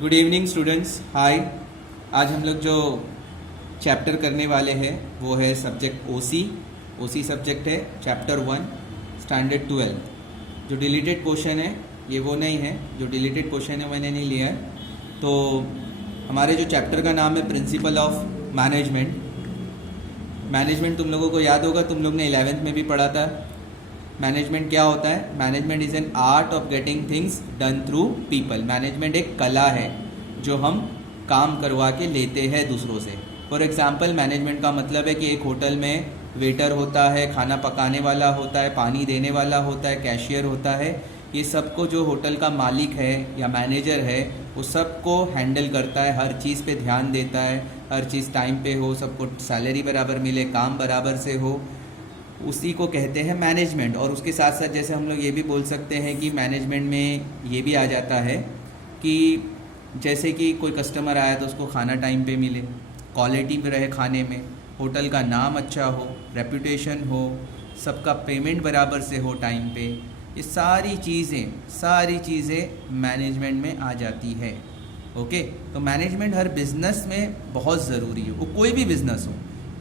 Good evening students, हाय। आज हम लोग जो चैप्टर करने वाले हैं वो है सब्जेक्ट ओसी। ओसी सब्जेक्ट है चैप्टर 1 स्टैंडर्ड 12। जो डिलीटेड क्वेश्चन है ये वो नहीं है, जो डिलीटेड क्वेश्चन है मैंने नहीं लिया है। तो हमारे जो चैप्टर का नाम है प्रिंसिपल ऑफ मैनेजमेंट। मैनेजमेंट तुम लोगों को याद होगा, तुम लोग ने 11th में भी पढ़ा था। मैनेजमेंट क्या होता है? Management is an art of getting things done through people. Management एक कला है जो हम काम करवा के लेते हैं दूसरों से। फॉर एग्जांपल, मैनेजमेंट का मतलब है कि एक होटल में वेटर होता है, खाना पकाने वाला होता है, पानी देने वाला होता है, कैशियर होता है। ये सबको जो होटल का मालिक है या मैनेजर है वो सबको हैंडल करता है, हर चीज़ पे ध्यान देता है, हर चीज़ टाइम पे हो, सबको सैलरी बराबर मिले, काम बराबर से हो, उसी को कहते हैं मैनेजमेंट। और उसके साथ साथ जैसे हम लोग ये भी बोल सकते हैं कि मैनेजमेंट में ये भी आ जाता है कि जैसे कि कोई कस्टमर आया तो उसको खाना टाइम पे मिले, क्वालिटी पे रहे खाने में, होटल का नाम अच्छा हो, रेपुटेशन हो, सबका पेमेंट बराबर से हो टाइम पे। ये सारी चीज़ें मैनेजमेंट में आ जाती है। ओके, तो मैनेजमेंट हर बिज़नेस में बहुत ज़रूरी है, वो कोई भी बिज़नेस हो,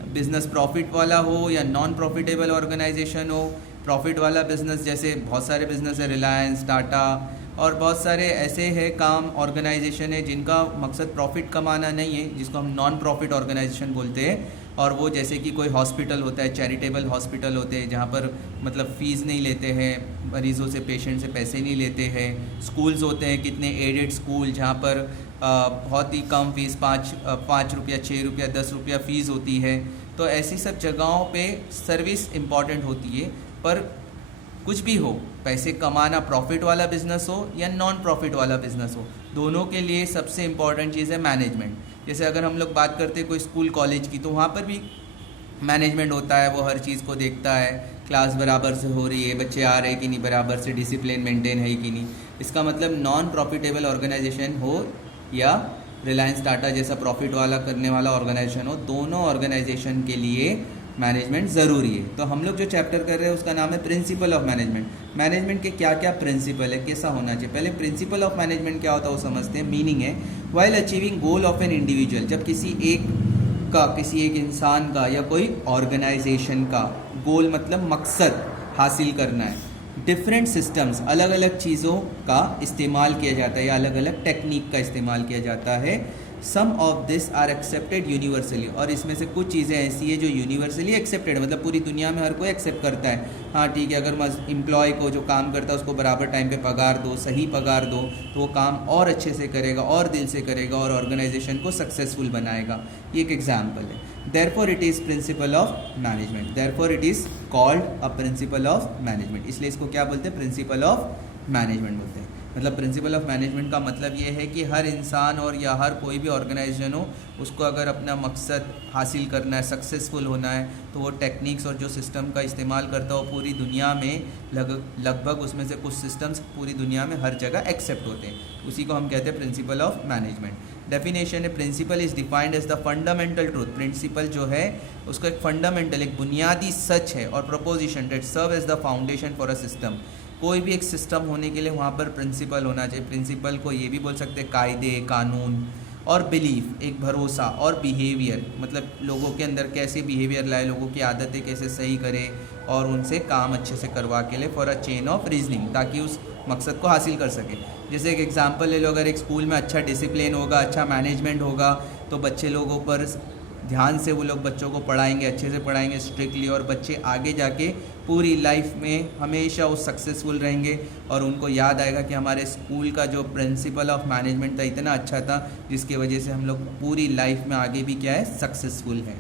बिज़नेस प्रॉफिट वाला हो या नॉन प्रॉफिटेबल ऑर्गेनाइजेशन हो। प्रॉफिट वाला बिज़नेस जैसे बहुत सारे बिज़नेस है, रिलायंस, टाटा और बहुत सारे ऐसे है काम ऑर्गेनाइजेशन है जिनका मकसद प्रॉफिट कमाना नहीं है, जिसको हम नॉन प्रॉफिट ऑर्गेनाइजेशन बोलते हैं। और वो जैसे कि कोई हॉस्पिटल होता है, चैरिटेबल हॉस्पिटल होते हैं जहाँ पर मतलब फ़ीस नहीं लेते हैं, मरीज़ों से, पेशेंट से पैसे नहीं लेते हैं। स्कूल्स होते हैं कितने एडेड स्कूल जहाँ पर बहुत ही कम फीस, पाँच रुपया, 6 रुपया, 10 रुपया फ़ीस होती है। तो ऐसी सब जगहों पे सर्विस इम्पॉर्टेंट होती है। पर कुछ भी हो, पैसे कमाना प्रॉफिट वाला बिजनेस हो या नॉन प्रॉफिट वाला बिजनेस हो, दोनों के लिए सबसे इम्पॉर्टेंट चीज़ है मैनेजमेंट। जैसे अगर हम लोग बात करते हैं कोई स्कूल कॉलेज की, तो वहाँ पर भी मैनेजमेंट होता है, वो हर चीज़ को देखता है, क्लास बराबर से हो रही है, बच्चे आ रहे हैं कि नहीं बराबर से, डिसिप्लिन मेंटेन है कि नहीं। इसका मतलब नॉन प्रॉफिटेबल ऑर्गेनाइजेशन हो या रिलायंस टाटा जैसा प्रॉफिट वाला करने वाला ऑर्गेनाइजेशन हो, दोनों ऑर्गेनाइजेशन के लिए मैनेजमेंट ज़रूरी है। तो हम लोग जो चैप्टर कर रहे हैं उसका नाम है प्रिंसिपल ऑफ मैनेजमेंट। मैनेजमेंट के क्या क्या प्रिंसिपल है, कैसा होना चाहिए। पहले प्रिंसिपल ऑफ मैनेजमेंट क्या होता है वो समझते हैं। मीनिंग है while achieving goal of an individual, जब किसी एक इंसान का या कोई ऑर्गेनाइजेशन का गोल मतलब मकसद हासिल करना है, डिफरेंट सिस्टम्स, अलग अलग चीज़ों का इस्तेमाल किया जाता है या अलग अलग टेक्निक का इस्तेमाल किया जाता है। Some of this are accepted universally, और इसमें से कुछ चीज़ें ऐसी है जो यूनिवर्सली एक्सेप्टेड, मतलब पूरी दुनिया में हर कोई एक्सेप्ट करता है। हाँ ठीक है, अगर एम्प्लॉय को जो काम करता है उसको बराबर टाइम पे पगार दो, सही पगार दो, तो वो काम और अच्छे से करेगा और दिल से करेगा और ऑर्गेनाइजेशन को सक्सेसफुल बनाएगा। ये एक एग्जाम्पल है। Therefore it is principle of management, therefore it is called a principle of management। इसलिए इसको क्या बोलते हैं? प्रिंसिपल ऑफ मैनेजमेंट बोलते हैं। मतलब प्रिंसिपल ऑफ मैनेजमेंट का मतलब ये है कि हर इंसान और या हर कोई भी ऑर्गेनाइजेशन हो, उसको अगर अपना मकसद हासिल करना है, सक्सेसफुल होना है, तो वो टेक्निक्स और जो सिस्टम का इस्तेमाल करता हो पूरी दुनिया में लगभग उसमें से कुछ सिस्टम्स पूरी दुनिया में हर जगह एक्सेप्ट होते हैं, उसी को हम कहते हैं प्रिंसिपल ऑफ मैनेजमेंट। डेफिनेशन है, principle is defined as the fundamental truth. Principle जो है उसका एक फंडामेंटल, एक बुनियादी सच है, और proposition that serve as the foundation for a system. कोई भी एक सिस्टम होने के लिए वहाँ पर प्रिंसिपल होना चाहिए। प्रिंसिपल को ये भी बोल सकते हैं कायदे, कानून, और बिलीफ, एक भरोसा, और बिहेवियर, मतलब लोगों के अंदर कैसे बिहेवियर लाए, लोगों की आदतें कैसे सही करे और उनसे काम अच्छे से करवा के लिए, for a chain of reasoning, ताकि उस मकसद को हासिल कर सके। जैसे एक एग्जांपल ले लो, अगर एक स्कूल में अच्छा डिसिप्लिन होगा, अच्छा मैनेजमेंट होगा, तो बच्चे लोगों पर ध्यान से वो लोग बच्चों को पढ़ाएंगे, अच्छे से पढ़ाएंगे स्ट्रिक्टली, और बच्चे आगे जाके पूरी लाइफ में हमेशा वो सक्सेसफुल रहेंगे और उनको याद आएगा कि हमारे स्कूल का जो प्रिंसिपल ऑफ मैनेजमेंट था इतना अच्छा था जिसकी वजह से हम लोग पूरी लाइफ में आगे भी क्या है, सक्सेसफुल हैं।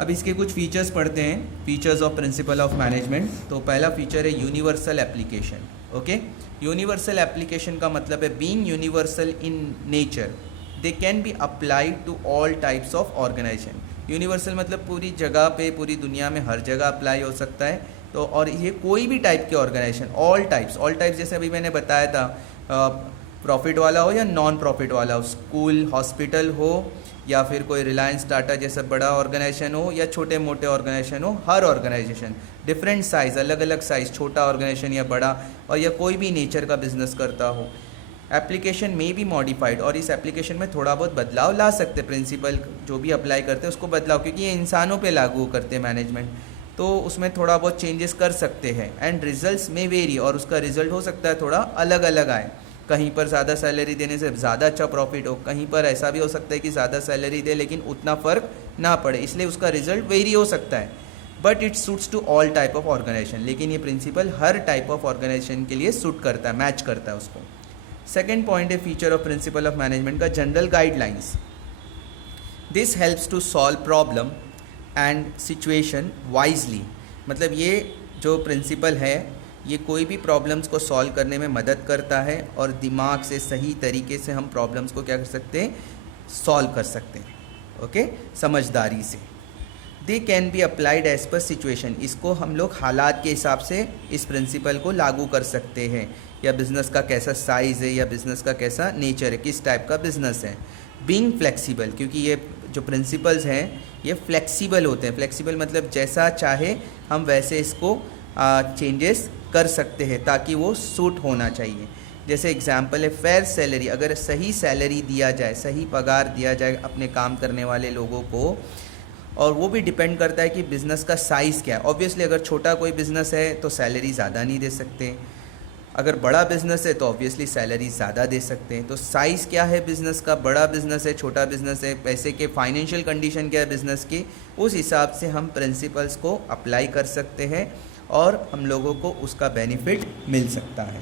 अब इसके कुछ फीचर्स पढ़ते हैं, features of principle of management. तो पहला फीचर है universal application. Okay, universal application का मतलब है being universal in nature, they can be applied to all types of organization. Universal मतलब पूरी जगह पे, पूरी दुनिया में हर जगह अप्लाई हो सकता है। तो और ये कोई भी टाइप के ऑर्गेनाइजेशन, ऑल टाइप्स जैसे अभी मैंने बताया था, प्रॉफिट वाला हो या नॉन प्रॉफिट वाला हो, स्कूल, हॉस्पिटल हो या फिर कोई रिलायंस टाटा जैसा बड़ा ऑर्गेनाइजेशन हो या छोटे मोटे ऑर्गेनाइजेशन हो, हर ऑर्गेनाइजेशन डिफरेंट साइज़, अलग अलग साइज़, छोटा ऑर्गेनाइजेशन या बड़ा, और या कोई भी नेचर का बिजनेस करता हो, एप्लीकेशन में बी मॉडिफाइड, और इस एप्लीकेशन में थोड़ा बहुत बदलाव ला सकते, प्रिंसिपल जो भी अप्लाई करते हैं उसको बदलाव, क्योंकि ये इंसानों पे लागू करते हैं मैनेजमेंट, तो उसमें थोड़ा बहुत चेंजेस कर सकते हैं। एंड रिजल्ट्स में वेरी, और उसका रिजल्ट हो सकता है थोड़ा अलग अलग आए, कहीं पर ज़्यादा सैलरी देने से ज़्यादा अच्छा प्रॉफिट हो, कहीं पर ऐसा भी हो सकता है कि ज़्यादा सैलरी दे लेकिन उतना फ़र्क ना पड़े, इसलिए उसका रिजल्ट वेरी हो सकता है। But it suits to all type of organisation, लेकिन ये प्रिंसिपल हर टाइप ऑफ ऑर्गेनाइजेशन के लिए सूट करता है, मैच करता है उसको। सेकेंड पॉइंट है feature of principle of management का general guidelines. This helps to solve problem and situation wisely, मतलब ये जो प्रिंसिपल है ये कोई भी प्रॉब्लम्स को सॉल्व करने में मदद करता है, और दिमाग से सही तरीके से हम प्रॉब्लम्स को क्या कर सकते हैं, सॉल्व कर सकते हैं, ओके, समझदारी से। They can be applied as per situation, इसको हम लोग हालात के हिसाब से इस प्रिंसिपल को लागू कर सकते हैं, या बिज़नेस का कैसा साइज़ है, या बिज़नेस का कैसा नेचर है, किस टाइप का बिज़नेस है। बीइंग फ्लेक्सिबल, क्योंकि ये जो प्रिंसिपल्स हैं ये फ्लेक्सिबल होते हैं, फ्लेक्सिबल मतलब जैसा चाहे हम वैसे इसको चेंजेस कर सकते हैं, ताकि वो सूट होना चाहिए। जैसे एग्जांपल है फेयर सैलरी, अगर सही सैलरी दिया जाए, सही पगार दिया जाए अपने काम करने वाले लोगों को, और वो भी डिपेंड करता है कि बिज़नेस का साइज़ क्या है। ऑब्वियसली अगर छोटा कोई बिज़नेस है तो सैलरी ज़्यादा नहीं दे सकते, अगर बड़ा बिज़नेस है तो ऑब्वियसली सैलरी ज़्यादा दे सकते हैं। तो साइज़ क्या है बिज़नेस का, बड़ा बिज़नेस है, छोटा बिज़नेस है, पैसे के फाइनेंशियल कंडीशन क्या है बिज़नेस की, उस हिसाब से हम प्रिंसिपल्स को अप्लाई कर सकते हैं और हम लोगों को उसका बेनिफिट मिल सकता है।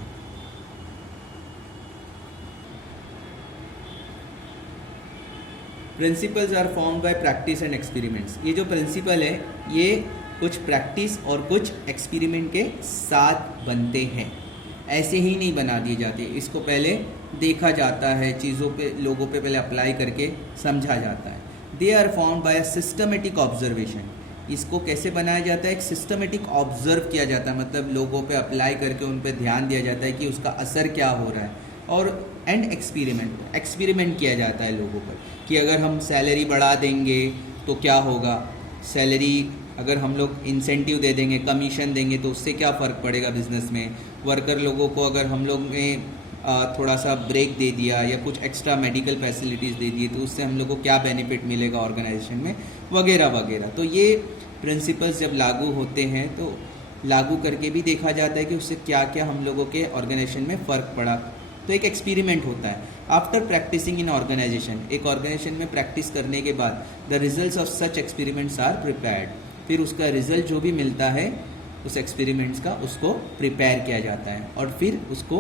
Principles are formed by practice and experiments, ये जो प्रिंसिपल है ये कुछ प्रैक्टिस और कुछ एक्सपेरिमेंट के साथ बनते हैं, ऐसे ही नहीं बना दिए जाते, इसको पहले देखा जाता है, चीज़ों पे लोगों पे पहले अप्लाई करके समझा जाता है। They are formed by a systematic observation, इसको कैसे बनाया जाता है, एक सिस्टमेटिक ऑब्जर्व किया जाता है, मतलब लोगों पे अप्लाई करके उन पे ध्यान दिया जाता है कि उसका असर क्या हो रहा है। और एंड एक्सपेरिमेंट किया जाता है लोगों पर कि अगर हम सैलरी बढ़ा देंगे तो क्या होगा, सैलरी अगर हम लोग इंसेंटिव दे देंगे, कमीशन देंगे तो उससे क्या फ़र्क पड़ेगा बिज़नेस में। वर्कर लोगों को अगर हम लोग ने थोड़ा सा ब्रेक दे दिया या कुछ एक्स्ट्रा मेडिकल फैसिलिटीज़ दे दिए तो उससे हम लोग को क्या बेनिफिट मिलेगा ऑर्गेनाइजेशन में, वगैरह वगैरह। तो ये प्रिंसिपल्स जब लागू होते हैं तो लागू करके भी देखा जाता है कि उससे क्या क्या हम लोगों के ऑर्गेनाइजेशन में फ़र्क पड़ा, तो एक एक्सपेरिमेंट होता है। आफ्टर प्रैक्टिसिंग इन ऑर्गेनाइजेशन, एक ऑर्गेनाइजेशन में प्रैक्टिस करने के बाद the results of such experiments are prepared, फिर उसका रिजल्ट जो भी मिलता है उस एक्सपेरिमेंट्स का उसको प्रिपेयर किया जाता है और फिर उसको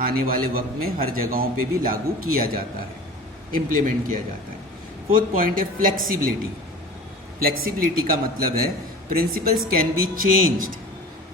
आने वाले वक्त में हर जगहों पे भी लागू किया जाता है, इम्प्लीमेंट किया जाता है। फोर्थ पॉइंट है फ्लेक्सिबिलिटी। फ्लेक्सिबिलिटी का मतलब है principles can be changed,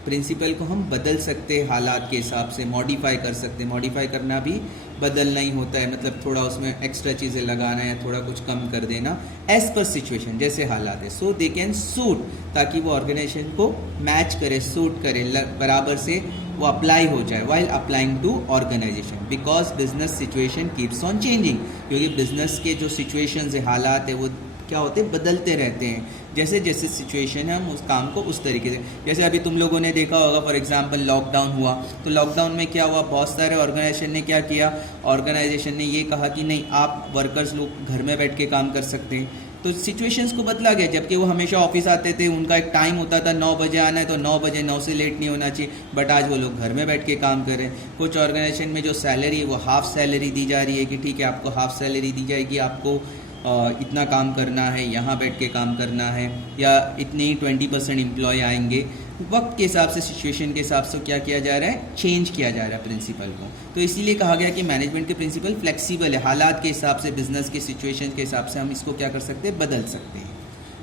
principle को हम बदल सकते हैं हालात के हिसाब से, मॉडिफाई कर सकते हैं। मॉडिफाई करना भी बदलना ही होता है, मतलब थोड़ा उसमें एक्स्ट्रा चीज़ें लगाना या थोड़ा कुछ कम कर देना एज पर सिचुएशन, जैसे हालात है। सो दे कैन सूट, ताकि वो ऑर्गेनाइजेशन को मैच करे, सूट करे, बराबर से वो अप्लाई हो जाए while applying to organization, because business situation keeps on changing, क्योंकि बिजनेस के जो सिचुएशंस है, हालात है, वो क्या होते हैं, बदलते रहते हैं। जैसे जैसे सिचुएशन है हम उस काम को उस तरीके से, जैसे अभी तुम लोगों ने देखा होगा फॉर एग्जांपल लॉकडाउन हुआ, तो लॉकडाउन में क्या हुआ, बहुत सारे ऑर्गेनाइजेशन ने क्या किया, ऑर्गेनाइजेशन ने ये कहा कि नहीं आप वर्कर्स लोग घर में बैठ के काम कर सकते हैं, तो सिचुएशंस को बदला गया। जबकि वो हमेशा ऑफिस आते थे, उनका एक टाइम होता था 9 बजे आना है तो 9 बजे, 9 से लेट नहीं होना चाहिए, बट आज वो लोग घर में बैठ के काम कर रहे हैं। कुछ ऑर्गेनाइजेशन में जो सैलरी है वो हाफ सैलरी दी जा रही है कि ठीक है आपको हाफ सैलरी दी जाएगी, आपको इतना काम करना है, यहाँ बैठ के काम करना है, या इतने ही 20% एम्प्लॉय आएंगे। वक्त के हिसाब से, सिचुएशन के हिसाब से क्या किया जा रहा है, चेंज किया जा रहा है प्रिंसिपल को। तो इसीलिए कहा गया कि मैनेजमेंट के प्रिंसिपल फ्लेक्सिबल है, हालात के हिसाब से, बिजनेस के सिचुएशन के हिसाब से हम इसको क्या कर सकते हैं, बदल सकते हैं।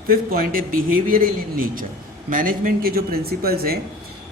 फिफ्थ पॉइंट है बिहेवियरल इन नेचर। मैनेजमेंट के जो प्रिंसिपल्स हैं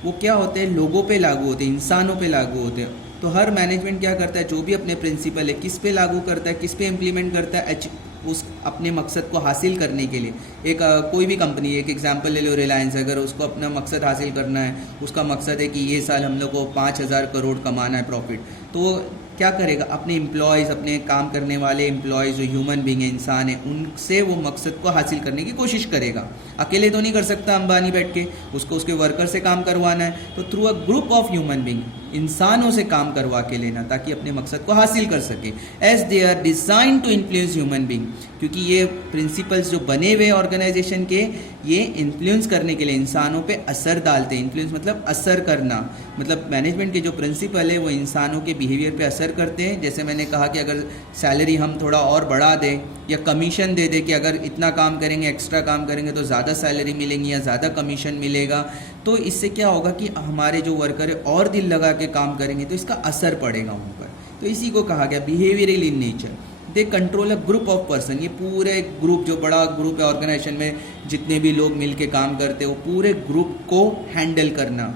वो क्या होते हैं, लोगों पे लागू होते हैं, इंसानों पे लागू होते हैं। तो हर मैनेजमेंट क्या करता है, जो भी अपने प्रिंसिपल है किस पे लागू करता है, किस पे इम्प्लीमेंट करता है, उस अपने मकसद को हासिल करने के लिए। एक कोई भी कंपनी, एक एग्जांपल ले लो रिलायंस, अगर उसको अपना मकसद हासिल करना है, उसका मकसद है कि ये साल हम लोग को 5,000 करोड़ कमाना है प्रॉफिट, तो वो क्या करेगा, अपने एम्प्लॉयज़, अपने काम करने वाले एम्प्लॉयज़ जो ह्यूमन बींग है, इंसान है, उनसे वो मकसद को हासिल करने की कोशिश करेगा। अकेले तो नहीं कर सकता अंबानी बैठ के, उसको उसके वर्कर से काम करवाना है, तो through a group of human being इंसानों से काम करवा के लेना ताकि अपने मकसद को हासिल कर सके। As they are design to influence human being, क्योंकि ये प्रिंसिपल्स जो बने हुए ऑर्गेनाइजेशन के, ये इन्फ्लुएंस करने के लिए इंसानों पे असर डालते हैं। इन्फ्लुएंस मतलब असर करना, मतलब मैनेजमेंट के जो प्रिंसिपल है वो इंसानों के बिहेवियर पे असर करते हैं। जैसे मैंने कहा कि अगर सैलरी हम थोड़ा और बढ़ा दें या कमीशन दे दें कि अगर इतना काम करेंगे, एक्स्ट्रा काम करेंगे तो ज़्यादा सैलरी मिलेंगी या ज़्यादा कमीशन मिलेगा, तो इससे क्या होगा कि हमारे जो वर्कर है और दिल लगा के काम करेंगे तो इसका असर पड़ेगा उन पर। तो इसी को कहा गया behavioural in nature. They control a group of person, ये पूरे ग्रुप, जो बड़ा ग्रुप है ऑर्गेनाइजेशन में जितने भी लोग मिल के काम करते हैं, वो पूरे ग्रुप को हैंडल करना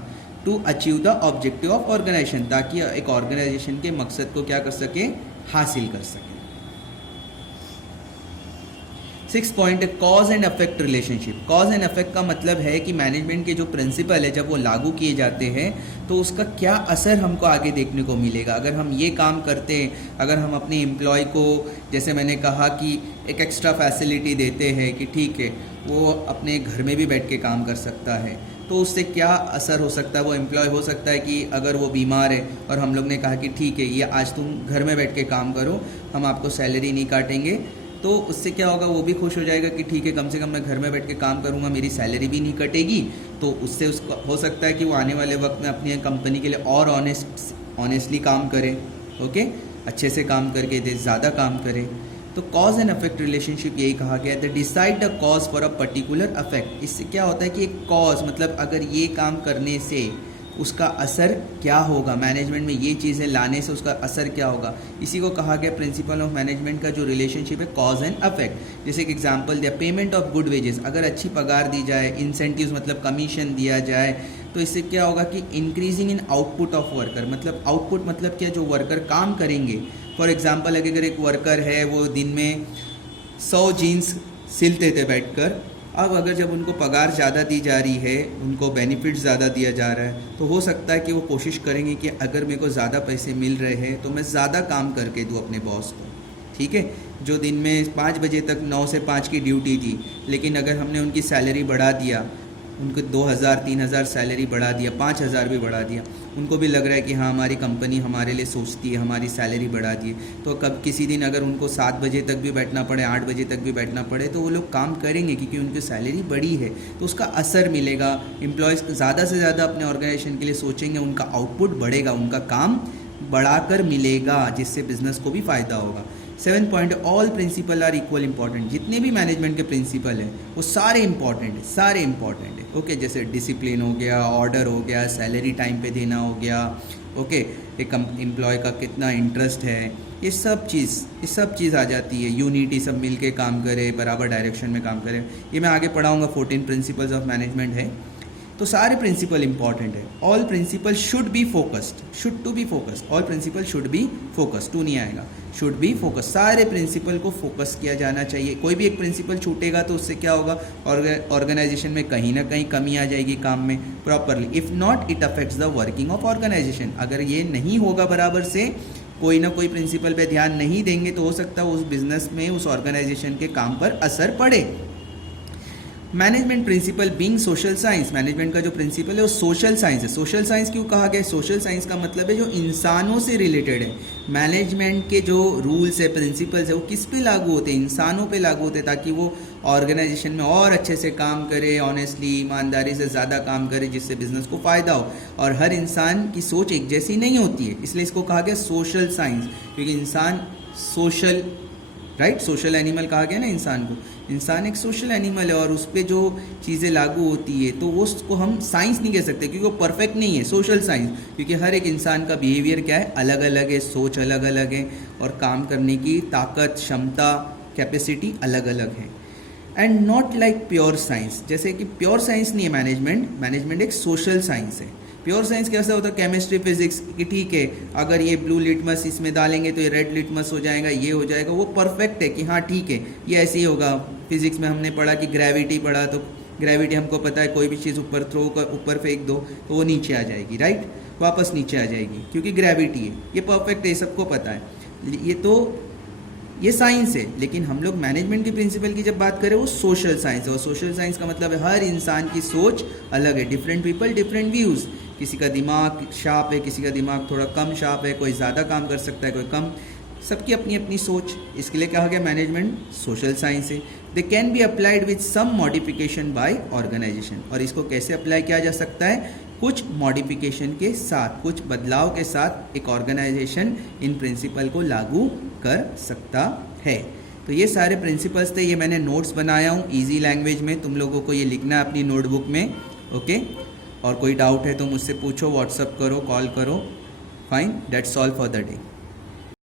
to achieve the objective of organization, ताकि एक ऑर्गेनाइजेशन के मकसद को क्या कर सके, हासिल कर सके। 6 पॉइंट है cause and affect relationship. Cause and affect का मतलब है कि मैनेजमेंट के जो प्रिंसिपल है जब वो लागू किए जाते हैं तो उसका क्या असर हमको आगे देखने को मिलेगा। अगर हम ये काम करते हैं, अगर हम अपने एम्प्लॉय को, जैसे मैंने कहा कि एक एक्स्ट्रा फैसिलिटी देते हैं कि ठीक है वो अपने घर में भी बैठ के काम कर सकता है, तो उससे क्या असर हो सकता है। वो एम्प्लॉय हो सकता है कि अगर वो बीमार है और हम लोग ने कहा कि ठीक है ये आज तुम घर में बैठ के काम करो, हम आपको सैलरी नहीं काटेंगे, तो उससे क्या होगा, वो भी खुश हो जाएगा कि ठीक है कम से कम मैं घर में बैठ के काम करूँगा, मेरी सैलरी भी नहीं कटेगी। तो उससे उसको हो सकता है कि वो आने वाले वक्त में अपनी कंपनी के लिए और ऑनेस्टली काम करे, ओके, अच्छे से काम करके दे, ज़्यादा काम करे। तो कॉज एंड अफेक्ट रिलेशनशिप यही कहा गया है, the decide the cause for a particular affect. इससे क्या होता है कि एक कॉज मतलब अगर ये काम करने से उसका असर क्या होगा, मैनेजमेंट में ये चीज़ें लाने से उसका असर क्या होगा, इसी को कहा गया प्रिंसिपल ऑफ मैनेजमेंट का जो रिलेशनशिप है कॉज एंड अफेक्ट। जैसे एक एग्जांपल दिया, पेमेंट ऑफ गुड वेजेस, अगर अच्छी पगार दी जाए, इंसेंटिव्स मतलब कमीशन दिया जाए, तो इससे क्या होगा कि increasing in output of worker, मतलब आउटपुट मतलब क्या, जो वर्कर काम करेंगे। फॉर एग्जाम्पल अगर एक वर्कर है वो दिन में 100 जीन्स सिलते थे बैठकर, अब अगर जब उनको पगार ज़्यादा दी जा रही है, उनको बेनिफिट ज़्यादा दिया जा रहा है, तो हो सकता है कि वो कोशिश करेंगे कि अगर मेरे को ज़्यादा पैसे मिल रहे हैं तो मैं ज़्यादा काम करके दूँ अपने बॉस को, ठीक है। जो दिन में 5 बजे तक 9 से 5 की ड्यूटी थी, लेकिन अगर हमने उनकी सैलरी बढ़ा दिया, उनको 2000-3000 सैलरी बढ़ा दिया, 5000 भी बढ़ा दिया, उनको भी लग रहा है कि हाँ हमारी कंपनी हमारे लिए सोचती है, हमारी सैलरी बढ़ा दी, तो कब किसी दिन अगर उनको 7 बजे तक भी बैठना पड़े, 8 बजे तक भी बैठना पड़े, तो वो लोग काम करेंगे क्योंकि उनकी सैलरी बढ़ी है। तो उसका असर मिलेगा, एम्प्लॉयज़ ज़्यादा से ज़्यादा अपने ऑर्गेनाइजेशन के लिए सोचेंगे, उनका आउटपुट बढ़ेगा, उनका काम बढ़ाकर मिलेगा, जिससे बिजनेस को भी फ़ायदा होगा। 7 point, all principle are equal important. जितने भी मैनेजमेंट के प्रिंसिपल हैं वो सारे इंपॉर्टेंट है, सारे इंपॉर्टेंट है, ओके। जैसे डिसिप्लिन हो गया, ऑर्डर हो गया, सैलरी टाइम पे देना हो गया, ओके, एक एम्प्लॉय का कितना इंटरेस्ट है, ये सब चीज़ आ जाती है। यूनिटी, सब मिल के काम करे, बराबर डायरेक्शन में काम करे, ये मैं आगे पढ़ाऊँगा। 14 प्रिंसिपल्स ऑफ मैनेजमेंट है, तो सारे प्रिंसिपल इंपॉर्टेंट है। All principle should be focused, should to be focused, all principle should be focused, to नहीं आएगा, शुड बी फोकस। सारे प्रिंसिपल को फोकस किया जाना चाहिए। कोई भी एक प्रिंसिपल छूटेगा तो उससे क्या होगा, ऑर्गेनाइजेशन में कहीं ना कहीं कमी आ जाएगी काम में properly. If not it affects the working of organization. अगर ये नहीं होगा बराबर से, कोई ना कोई प्रिंसिपल पे ध्यान नहीं देंगे, तो हो सकता है उस बिजनेस में, उस ऑर्गेनाइजेशन के काम पर असर पड़े। Management principle being social science, management का जो प्रिंसिपल है वो सोशल साइंस है। सोशल साइंस क्यों कहा गया? सोशल साइंस का मतलब है जो इंसानों से रिलेटेड है। मैनेजमेंट के जो रूल्स है, प्रिंसिपल्स है, वो किस पे लागू होते हैं? इंसानों पे लागू होते हैं, ताकि वो ऑर्गेनाइजेशन में और अच्छे से काम करे, ऑनेस्टली, ईमानदारी से ज़्यादा काम करे, जिससे बिजनेस को फ़ायदा हो। और हर इंसान की सोच एक जैसी नहीं होती है, इसलिए इसको कहा गया सोशल साइंस, क्योंकि इंसान सोशल, राइट, सोशल एनिमल कहा गया ना इंसान को। इंसान एक सोशल एनिमल है और उस पर जो चीज़ें लागू होती है तो वो उसको हम साइंस नहीं कह सकते, क्योंकि वो परफेक्ट नहीं है सोशल साइंस, क्योंकि हर एक इंसान का बिहेवियर क्या है, अलग अलग है, सोच अलग अलग है, और काम करने की ताकत, क्षमता, कैपेसिटी अलग अलग है। And not like pure science, जैसे कि प्योर साइंस नहीं है मैनेजमेंट एक सोशल साइंस है। प्योर साइंस कैसा होता है? केमिस्ट्री, फिजिक्स, कि ठीक है अगर ये ब्लू लिटमस इसमें डालेंगे तो ये रेड लिटमस हो जाएगा, ये हो जाएगा, वो परफेक्ट है कि हाँ ठीक है ये ऐसे ही होगा। फिजिक्स में हमने पढ़ा कि ग्रेविटी पढ़ा, तो ग्रेविटी हमको पता है, कोई भी चीज़ ऊपर थ्रो कर, ऊपर फेंक दो तो वो नीचे आ जाएगी, राइट, वापस नीचे आ जाएगी, क्योंकि ग्रेविटी है, ये परफेक्ट है, सबको पता है। ये साइंस है। लेकिन हम लोग मैनेजमेंट के प्रिंसिपल की जब बात करें, वो सोशल साइंस है, और सोशल साइंस का मतलब है हर इंसान की सोच अलग है, डिफरेंट पीपल डिफरेंट व्यूज़, किसी का दिमाग शार्प है, किसी का दिमाग थोड़ा कम शार्प है, कोई ज़्यादा काम कर सकता है, कोई कम, सबकी अपनी अपनी सोच। इसके लिए कहा गया मैनेजमेंट सोशल साइंस है। They can be applied with some modification by organization. और इसको कैसे अप्लाई किया जा सकता है? कुछ मॉडिफिकेशन के साथ, कुछ बदलाव के साथ एक ऑर्गेनाइजेशन इन प्रिंसिपल को लागू कर सकता है। तो ये सारे प्रिंसिपल्स थे, ये मैंने नोट्स बनाया हूँ ईजी लैंग्वेज में, तुम लोगों को ये लिखना है अपनी नोटबुक में, ओके। और कोई डाउट है तो मुझसे पूछो, व्हाट्सअप करो, कॉल करो। Fine, that's all for the day.